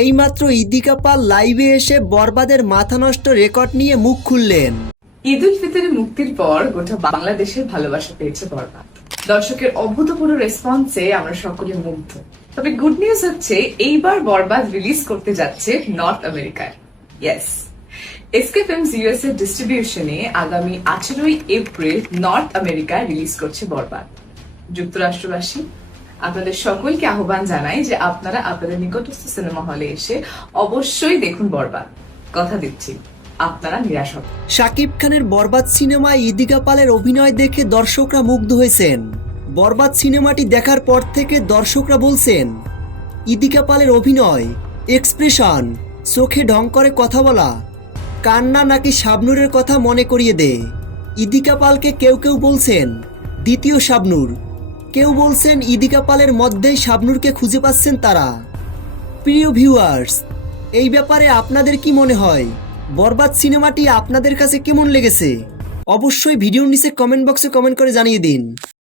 এইমাত্র ইদিকা পাল লাইভে এসে বরবাদের মাথা নষ্ট রেকর্ড নিয়ে মুখ খুললেন। ঈদ উল ফিতরে মুক্তির পর গোটা বাংলাদেশের ভালোবাসা পেয়েছে বরবাদ। দর্শকের অভূতপূর্ব রেসপন্সে আমরা সকলে মুগ্ধ। তবে গুড নিউজ হচ্ছে, এইবার বরবাদ রিলিজ করতে যাচ্ছে নর্থ আমেরিকায়। ইয়েস এসকে ফিল্মস ইউএস এর ডিস্ট্রিবিউশনে আগামী আঠেরোই এপ্রিল নর্থ আমেরিকায় রিলিজ করছে বরবাদ। যুক্তরাষ্ট্রবাসী আপনাদের সকলকে আহ্বান জানাই যে আপনারা আপনাদের নিকটস্থ সিনেমা হলে এসে অবশ্যই দেখুন বরবাদ। কথা দিচ্ছি, আপনারা খানের বরবাদ সিনেমায় ইদিকা পালের অভিনয় দেখে দর্শকরা মুগ্ধ হয়েছেন। বরবাদ সিনেমাটি দেখার পর থেকে দর্শকরা বলছেন, ইদিকা পালের অভিনয়, এক্সপ্রেশন, চোখে ঢং করে কথা বলা, কান্না নাকি শাবনুরের কথা মনে করিয়ে দে। ইদিকা পালকে কেউ কেউ বলছেন, দ্বিতীয় শাবনুর। কেউ বলছেন ইদিকা পালের মধ্যেই শাবনুরকে খুঁজে পাচ্ছেন তারা। প্রিয় ভিউয়ার্স, এই ব্যাপারে আপনাদের কি মনে হয়? বরবাদ সিনেমাটি আপনাদের কাছে কেমন লেগেছে? অবশ্যই ভিডিওর নিচে কমেন্ট বক্সে কমেন্ট করে জানিয়ে দিন।